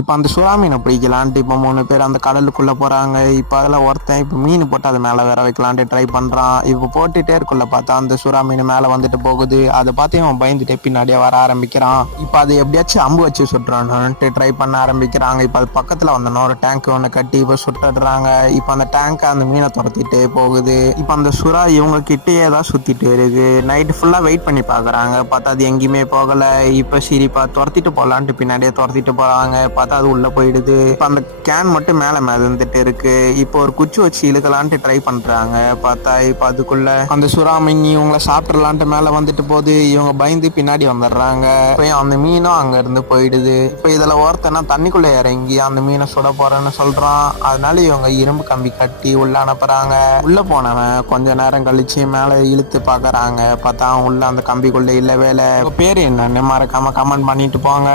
இப்போ அந்த சுறா மீனை பிடிக்கலான்ட்டு இப்போ 3 பேர் அந்த கடலுக்குள்ளே போகிறாங்க. இப்போ அதில் ஒருத்தன் இப்போ மீன் போட்டு அது மேலே வேற வைக்கலான்ட்டு ட்ரை பண்ணுறான். இப்போ போட்டுகிட்டே இருக்குள்ள பார்த்தா அந்த சுறா மீன் மேலே வந்துட்டு போகுது. அதை பார்த்து அவன் பயந்துட்டே பின்னாடியே வர ஆரம்பிக்கிறான். இப்போ அது எப்படியாச்சும் அம்பு வச்சு சுட்டுறான்ட்டு ட்ரை பண்ண ஆரம்பிக்கிறாங்க. இப்போ அது பக்கத்தில் வந்தோன்னா ஒரு டேங்க் ஒன்று கட்டி இப்போ சுட்டுடுறாங்க. இப்போ அந்த டேங்க்கை அந்த மீனை துரத்திட்டே போகுது. இப்போ அந்த சுறா இவங்க கிட்டேயே தான் சுற்றிட்டு இருக்கு. நைட்டு ஃபுல்லாக வெயிட் பண்ணி பார்க்குறாங்க. பார்த்தா அது எங்கேயுமே போகலை. இப்போ சரிப்பா துரத்திட்டு போகலான்ட்டு பின்னாடியே துரத்திட்டு போகிறாங்க. பார்த்தா அது உள்ள போயிடுது. இப்போ அந்த கேன் மட்டும் மேலே மிதந்துட்டு இருக்கு. இப்போ ஒரு குச்சி வச்சு இழுக்கலான்ட்டு ட்ரை பண்றாங்க. பார்த்தா இப்போ அதுக்குள்ள அந்த சுறாமீன் இவங்கள சாப்பிட்றலான்ட்டு மேலே வந்துட்டு போகுது. இவங்க பயந்து பின்னாடி வந்துடுறாங்க. இப்போ அந்த மீனும் அங்க இருந்து போயிடுது. இப்போ இதுல ஒருத்தனா தண்ணிக்குள்ள இறங்கி அந்த மீனை சுட போறேன்னு சொல்றான். அதனால இவங்க இரும்பு கம்பி கட்டி உள்ள அனுப்புறாங்க. உள்ள போனவன் கொஞ்ச நேரம் கழிச்சு மேலே இழுத்து பாக்குறாங்க. பார்த்தா அவன் உள்ள அந்த கம்பிக்குள்ள இல்ல. வேலை பேர் என்னன்னு மறக்காம கமெண்ட் பண்ணிட்டு போங்க.